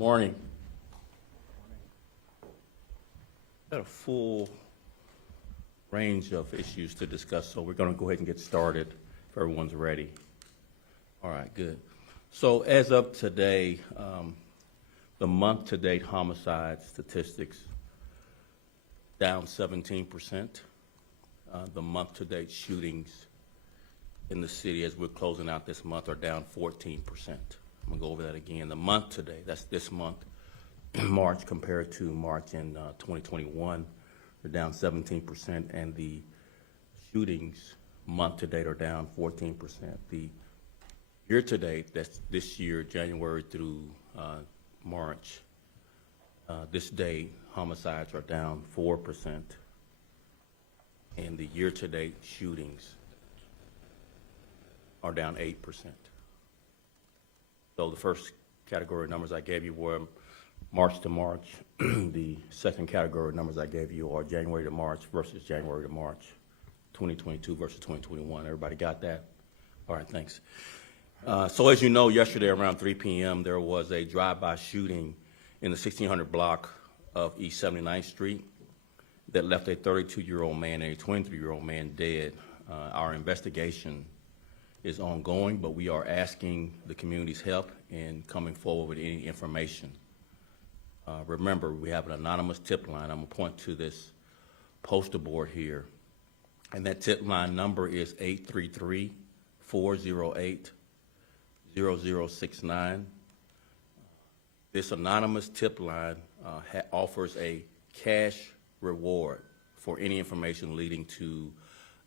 morning. Got a full range of issues to discuss, so we're going to go ahead and get started if everyone's ready. All right, good. So as of today, the month-to-date homicide statistics down 17%. The month-to-date shootings in the city as we're closing out this month are down 14%. I'm gonna go over that again. The month today, that's this month, March compared to March in 2021, they're down 17%, and the shootings month to date are down 14%. The year to date, that's this year, January through March, this day, homicides are down 4%, and the year to date shootings are down 8%. So the first category of numbers I gave you were March to March. The second category of numbers I gave you are January to March versus January to March, 2022 versus 2021. Everybody got that? All right, thanks. So as you know, yesterday around 3 p.m., there was a drive-by shooting in the 1600 block of East 79th Street that left a 32-year-old man and a 23-year-old man dead. Our investigation is ongoing, but we are asking the community's help in coming forward with any information. Remember, we have an anonymous tip line. I'm gonna point to this poster board here, and that tip line number is 833-408-0069. This anonymous tip line offers a cash reward for any information leading to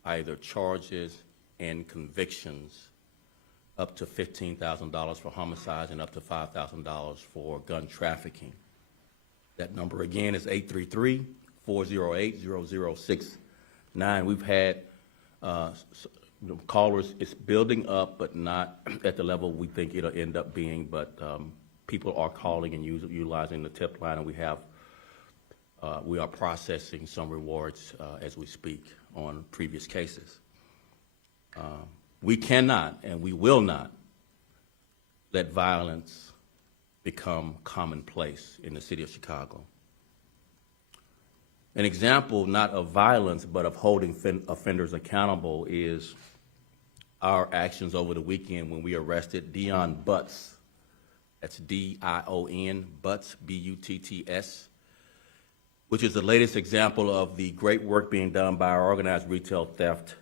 either charges and convictions, up to $15,000 for homicides and up to $5,000 for gun trafficking. That number again is 833-408-0069. We've had callers. It's building up, but not at the level we think it'll end up being, but people are calling and utilizing the tip line, and we are processing some rewards as we speak on previous cases. We cannot and we will not let violence become commonplace in the city of Chicago. An example not of violence but of holding offenders accountable is our actions over the weekend when we arrested Dion Butts. That's D-I-O-N, Butts, B-U-T-T-S, which is the latest example of the great work being done by our organized retail theft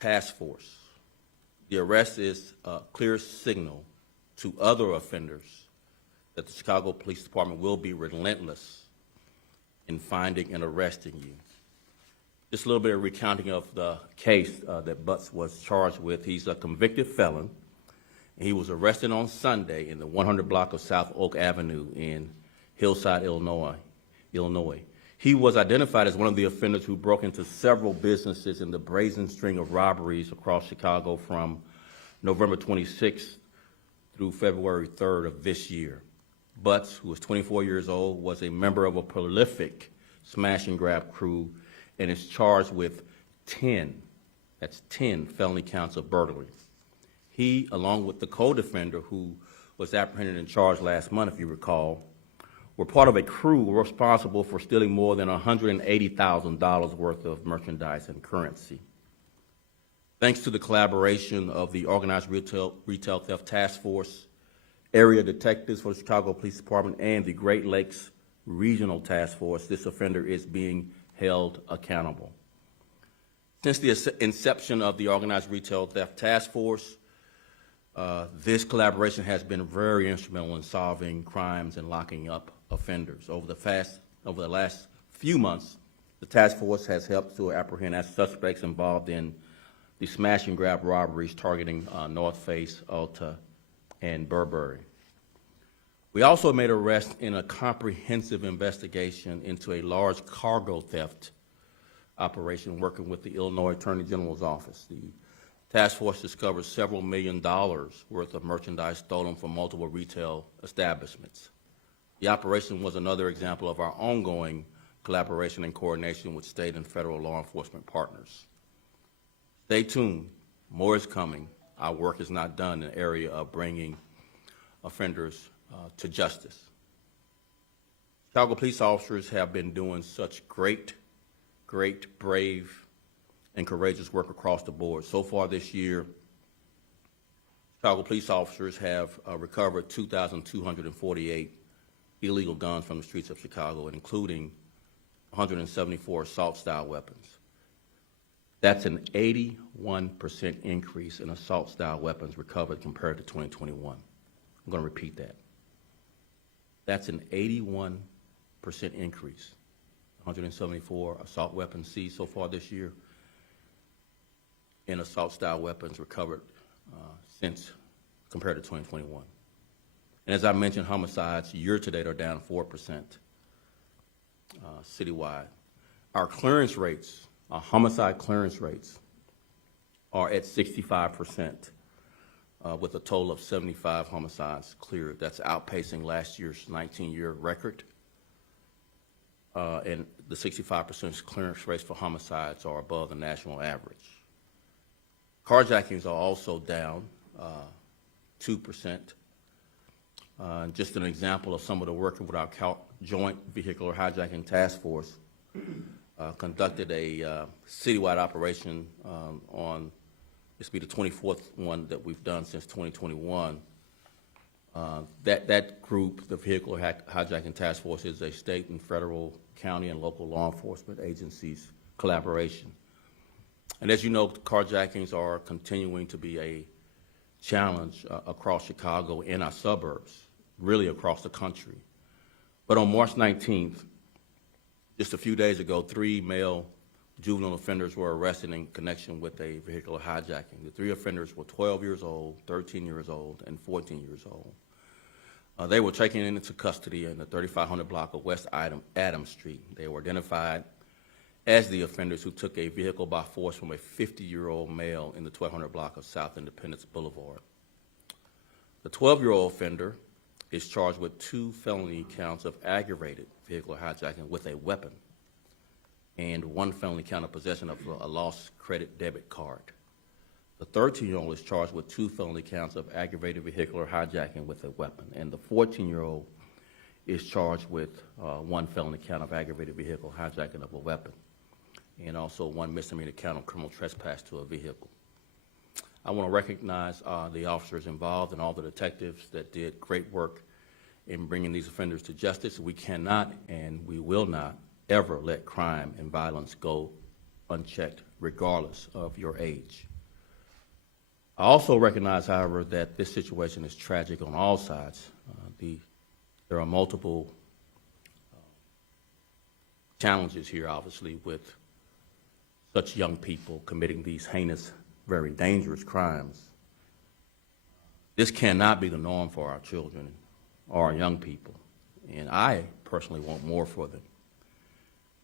task force. The arrest is a clear signal to other offenders that the Chicago Police Department will be relentless in finding and arresting you. Just a little bit of recounting of the case that Butts was charged with. He's a convicted felon, and he was arrested on Sunday in the 100 block of South Oak Avenue in Hillside, Illinois. He was identified as one of the offenders who broke into several businesses in the brazen string of robberies across Chicago from November 26th through February 3rd of this year. Butts, who was 24 years old, was a member of a prolific smash and grab crew and is charged with 10 felony counts of burglary. He, along with the co-defender who was apprehended and charged last month, if you recall, were part of a crew responsible for stealing more than $180,000 worth of merchandise and currency. Thanks to the collaboration of the Organized Retail Theft Task Force, area detectives for the Chicago Police Department, and the Great Lakes Regional Task Force, this offender is being held accountable. Since the inception of the Organized Retail Theft Task Force, this collaboration has been very instrumental in solving crimes and locking up offenders. Over the last few months, the task force has helped to apprehend suspects involved in the smash and grab robberies targeting North Face, Alta, and Burberry. We also made arrests in a comprehensive investigation into a large cargo theft operation working with the Illinois Attorney General's office. The task force discovered several $1 million worth of merchandise stolen from multiple retail establishments. The operation was another example of our ongoing collaboration and coordination with state and federal law enforcement partners. Stay tuned. More is coming. Our work is not done in the area of bringing offenders to justice. Chicago police officers have been doing such great, brave, and courageous work across the board. So far this year, Chicago police officers have recovered 2,248 illegal guns from the streets of Chicago, including 174 assault-style weapons. That's an 81% increase in assault-style weapons recovered compared to 2021. I'm going to repeat that. That's an 81% increase. 174 assault weapons seized so far this year, and assault-style weapons recovered since compared to 2021. And as I mentioned, homicides year-to-date are down 4% citywide. Our clearance rates, our homicide clearance rates, are at 65%, with a total of 75 homicides cleared. That's outpacing last year's 19-year record. And the 65% clearance rates for homicides are above the national average. Carjackings are also down 2%. Just an example of some of the work with our Joint Vehicular Hijacking Task Force, conducted a citywide operation on, this will be the 24th one that we've done since 2021. That group, the Vehicular Hijacking Task Force, is a state and federal, county, and local law enforcement agencies' collaboration. And as you know, carjackings are continuing to be a challenge across Chicago and our suburbs, really across the country. But on March 19th, just a few days ago, 3 male juvenile offenders were arrested in connection with a vehicular hijacking. The 3 offenders were 12 years old, 13 years old, and 14 years old. They were taken into custody in the 3500 block of West Adams Street. They were identified as the offenders who took a vehicle by force from a 50-year-old male in the 1200 block of South Independence Boulevard. The 12-year-old offender is charged with 2 felony counts of aggravated vehicular hijacking with a weapon and 1 felony count of possession of a lost credit debit card. The 13-year-old is charged with 2 felony counts of aggravated vehicular hijacking with a weapon, and the 14-year-old is charged with 1 felony count of aggravated vehicle hijacking of a weapon, and also 1 misdemeanor count of criminal trespass to a vehicle. I want to recognize the officers involved and all the detectives that did great work in bringing these offenders to justice. We cannot and we will not ever let crime and violence go unchecked, regardless of your age. I also recognize, however, that this situation is tragic on all sides. There are multiple challenges here, obviously, with such young people committing these heinous, very dangerous crimes. This cannot be the norm for our children or our young people, and I personally want more for them.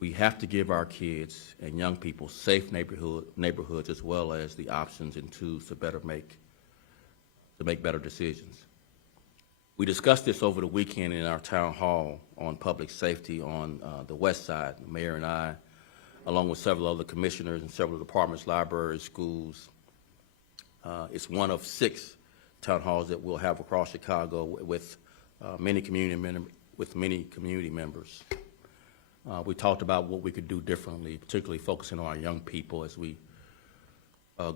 We have to give our kids and young people safe neighborhoods, as well as the options and tools to make better decisions. We discussed this over the weekend in our town hall on public safety on the west side. The mayor and I, along with several other commissioners and several departments, libraries, schools. It's one of 6 town halls that we'll have across Chicago with many community members. We talked about what we could do differently, particularly focusing on our young people as we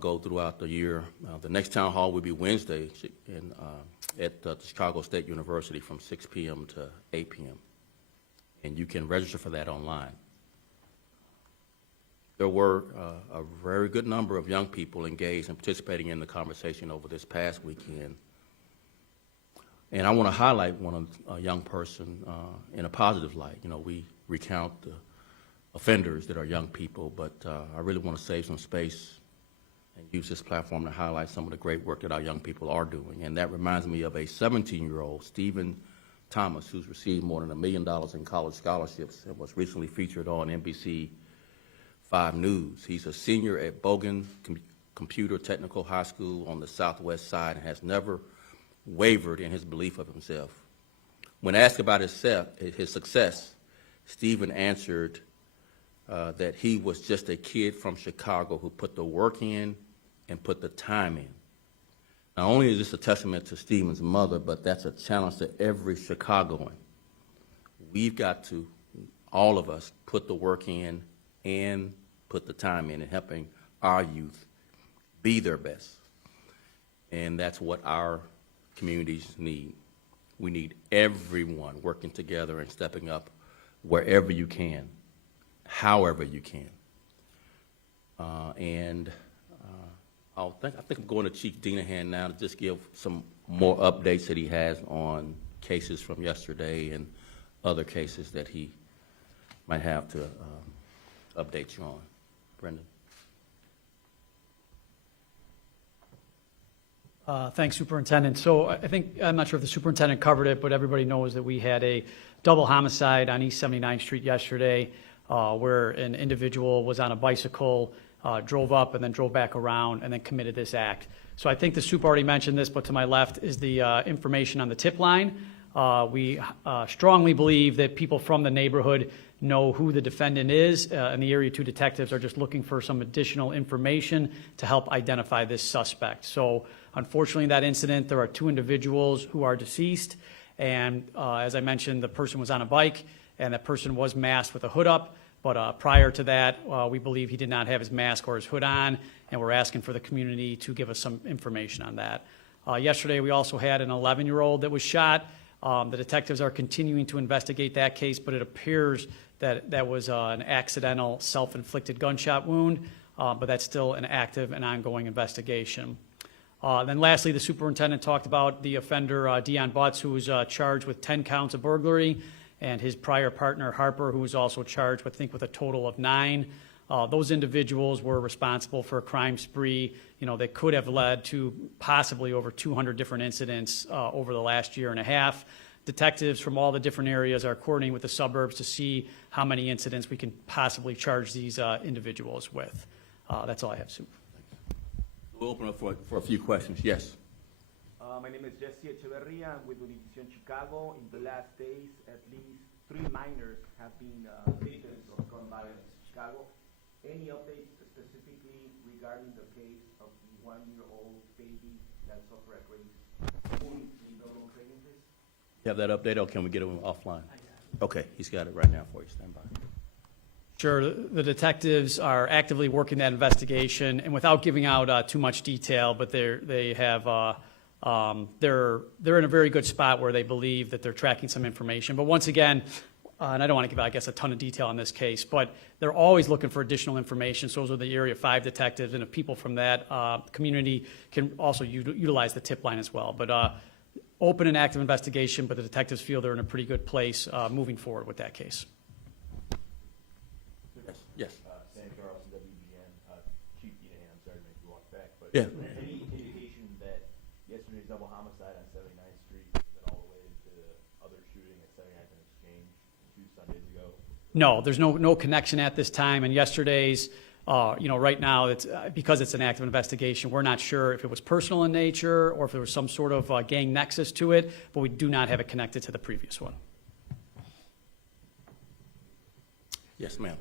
go throughout the year. The next town hall will be Wednesday at the Chicago State University from 6 p.m. to 8 p.m. And you can register for that online. There were a very good number of young people engaged and participating in the conversation over this past weekend. And I want to highlight a young person in a positive light. You know, we recount the offenders that are young people, but I really want to save some space and use this platform to highlight some of the great work that our young people are doing. And that reminds me of a 17-year-old, Stephen Thomas, who's received more than $1 million in college scholarships and was recently featured on NBC 5 News. He's a senior at Bogan Computer Technical High School on the southwest side and has never wavered in his belief of himself. When asked about his success, Stephen answered that he was just a kid from Chicago who put the work in and put the time in. Not only is this a testament to Stephen's mother, but that's a challenge to every Chicagoan. We've got to, all of us, put the work in and put the time in helping our youth be their best. And that's what our communities need. We need everyone working together and stepping up wherever you can, however you can. I think I'm going to Chief Dinahan now to just give some more updates that he has on cases from yesterday and other cases that he might have to update you on. Brendan. Thanks, Superintendent. So I think, I'm not sure if the superintendent covered it, but everybody knows that we had a double homicide on East 79th Street yesterday where an individual was on a bicycle, drove up and then drove back around and then committed this act. So I think the super already mentioned this, but to my left is the information on the tip line. We strongly believe that people from the neighborhood know who the defendant is, and the Area 2 detectives are just looking for some additional information to help identify this suspect. So unfortunately, in that incident, there are 2 individuals who are deceased, and as I mentioned, the person was on a bike, and that person was masked with a hood up, but prior to that, we believe he did not have his mask or his hood on, and we're asking for the community to give us some information on that. Yesterday, we also had an 11-year-old that was shot. The detectives are continuing to investigate that case, but it appears that that was an accidental self-inflicted gunshot wound, but that's still an active and ongoing investigation. Then lastly, the superintendent talked about the offender, Dion Butts, who was charged with 10 counts of burglary, and his prior partner, Harper, who was also charged, I think, with a total of 9. Those individuals were responsible for a crime spree, that could have led to possibly over 200 different incidents over the last year and a half. Detectives from all the different areas are coordinating with the suburbs to see how many incidents we can possibly charge these individuals with. That's all I have, Sue. We'll open up for a few questions. Yes. My name is Jesse Echeverria. I'm with Univision Chicago. In the last days, at least 3 minors have been victims of gun violence in Chicago. Any updates specifically regarding the case of the 1-year-old baby that suffered a great wound in the training place? You have that update, or can we get it offline? Okay, he's got it right now for you. Stand by. Sure. The detectives are actively working that investigation, and without giving out too much detail, but they're in a very good spot where they believe that they're tracking some information. But once again, and I don't want to give, I guess, a ton of detail on this case, but they're always looking for additional information. So those are the Area 5 detectives, and if people from that community can also utilize the tip line as well. But open and active investigation, but the detectives feel they're in a pretty good place moving forward with that case. Yes. Sam Carlson, WGN. Chief Dinahan, I'm sorry to make you walk back, but Yeah. any indication that yesterday's double homicide on 79th Street has been all related to the other shooting at 79th and Exchange 2 Sundays ago? No, there's no connection at this time. And yesterday's, right now, it's because it's an active investigation, we're not sure if it was personal in nature or if there was some sort of gang nexus to it, but we do not have it connected to the previous one. Yes, ma'am.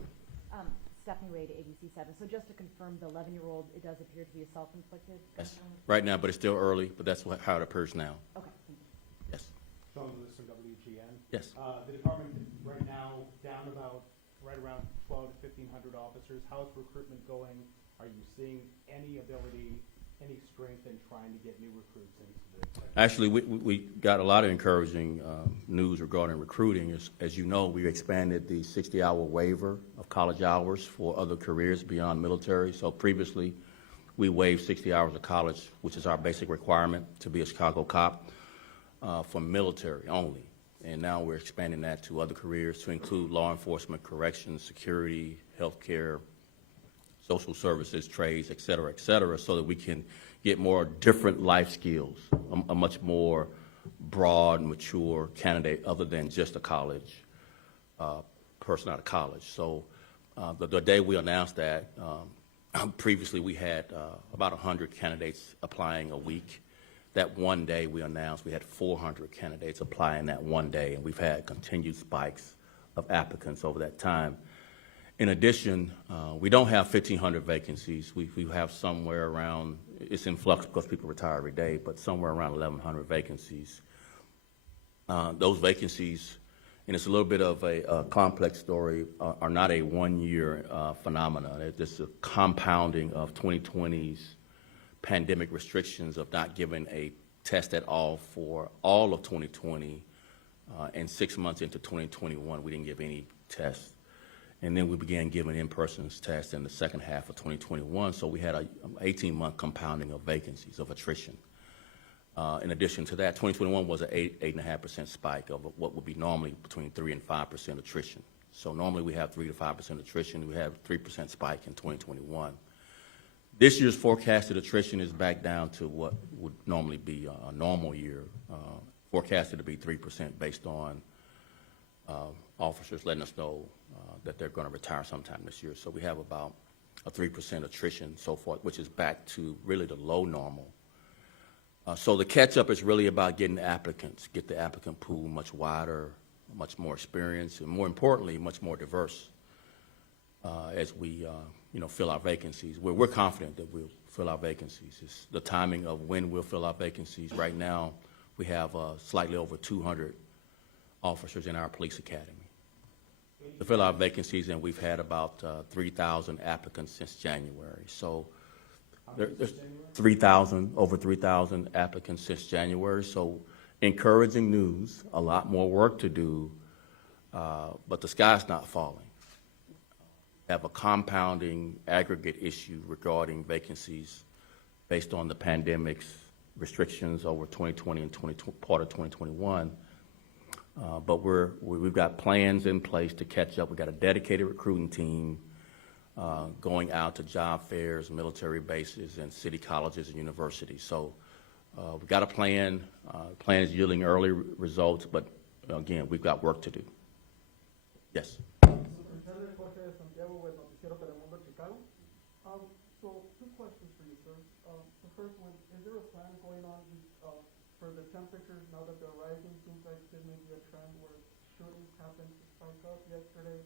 Stephanie Wade, ABC7. So just to confirm, the 11-year-old, it does appear to be a self-inflicted? Yes. Right now, but it's still early, but that's how it appears now. Okay, thank you. Yes. Sean Lewis from WGN. Yes. The department right now down about right around 1,200 to 1,500 officers. How's recruitment going? Are you seeing any ability, any strength in trying to get new recruits into the? Actually, we got a lot of encouraging news regarding recruiting. As you know, we expanded the 60-hour waiver of college hours for other careers beyond military. So previously, we waived 60 hours of college, which is our basic requirement to be a Chicago cop, for military only. And now we're expanding that to other careers to include law enforcement, corrections, security, healthcare, social services, trades, et cetera, so that we can get more different life skills, a much more broad, mature candidate other than just a college person out of college. So the day we announced that, previously we had about 100 candidates applying a week. That one day we announced we had 400 candidates applying that one day, and we've had continued spikes of applicants over that time. In addition, we don't have 1,500 vacancies. We have somewhere around it's in flux because people retire every day, but somewhere around 1,100 vacancies. Those vacancies, and it's a little bit of a complex story, are not a one-year phenomenon. It's just a compounding of 2020's pandemic restrictions of not giving a test at all for all of 2020, and 6 months into 2021, we didn't give any tests. And then we began giving in-person tests in the second half of 2021, so we had an 18-month compounding of vacancies, of attrition. In addition to that, 2021 was an 8.5% spike of what would be normally between 3 and 5% attrition. So normally we have 3 to 5% attrition. We have a 3% spike in 2021. This year's forecasted attrition is back down to what would normally be a normal year, forecasted to be 3% based on officers letting us know that they're going to retire sometime this year. So we have about a 3% attrition so far, which is back to really the low normal. So the catch-up is really about getting the applicants, get the applicant pool much wider, much more experienced, and more importantly, much more diverse as we fill our vacancies. We're confident that we'll fill our vacancies. It's the timing of when we'll fill our vacancies. Right now, we have slightly over 200 officers in our police academy to fill our vacancies, and we've had about 3,000 applicants since January. So there's 3,000, over 3,000 applicants since January. So encouraging news, a lot more work to do, but the sky's not falling. We have a compounding aggregate issue regarding vacancies based on the pandemic's restrictions over 2020 and part of 2021. But we've got plans in place to catch up. We've got a dedicated recruiting team going out to job fairs, military bases, and city colleges and universities. So we've got a plan. The plan is yielding early results, but again, we've got work to do. Yes. Superintendent Jorge Santiago with Noticiero Telemundo Chicago. So two questions for you, sir. The first one, is there a plan going on for the temperatures now that they're rising? Seems like there may be a trend where shootings happen to spike up. Yesterday,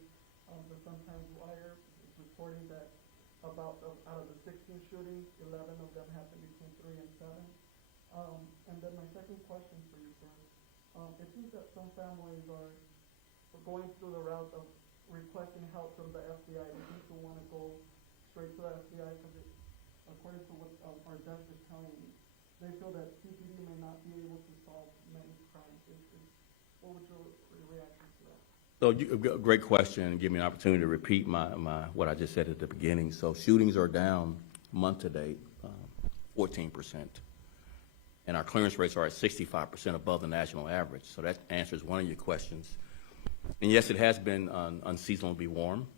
the Sun-Times Wire is reporting that out of the 16 shootings, 11 of them happened between 3 and 7. And then my second question for you, sir. It seems that some families are going through the route of requesting help from the FBI. They seem to want to go straight to the FBI because, according to what our desk is telling me, they feel that CPD may not be able to solve many crimes. What would your reaction to that? So great question, and give me an opportunity to repeat what I just said at the beginning. So shootings are down month to date, 14%. And our clearance rates are at 65% above the national average. So that answers one of your questions. And yes, it has been unseasonably warm.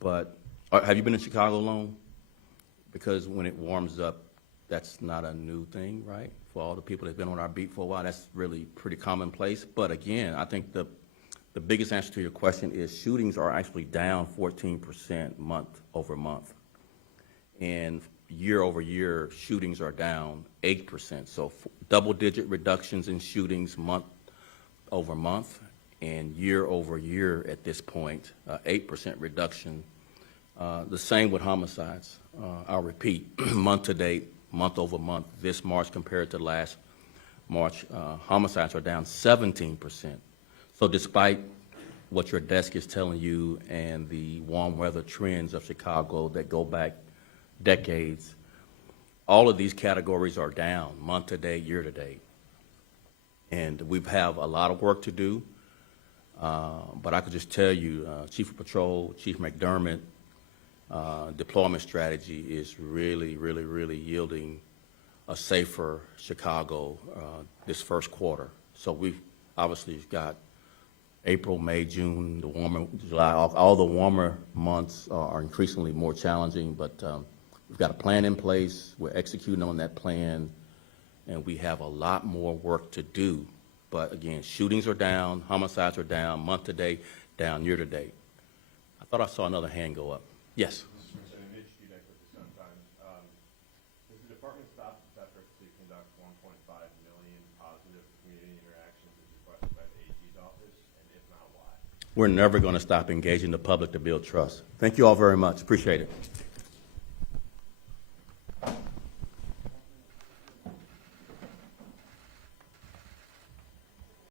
But have you been in Chicago long? Because when it warms up, that's not a new thing, right? For all the people that've been on our beat for a while, that's really pretty commonplace. But again, I think the biggest answer to your question is shootings are actually down 14% month over month. And year over year, shootings are down 8%. So double-digit reductions in shootings month over month, and year over year at this point, 8% reduction. The same with homicides. I'll repeat, month to date, month over month, this March compared to last March, homicides are down 17%. So despite what your desk is telling you and the warm weather trends of Chicago that go back decades, all of these categories are down month to date, year to date. And we have a lot of work to do, but I could just tell you, Chief of Patrol, Chief McDermott, deployment strategy is really, really, really yielding a safer Chicago this first quarter. So we've obviously got April, May, June, the warmer, July, all the warmer months are increasingly more challenging, but we've got a plan in place. We're executing on that plan, and we have a lot more work to do. But again, shootings are down, homicides are down, month to date, down year to date. I thought I saw another hand go up. Yes. Mitch Dudek with the Sun-Times. Does the department stop its efforts to conduct 1.5 million positive community interactions as requested by the AG's office, and if not, why? We're never going to stop engaging the public to build trust. Thank you all very much. Appreciate it.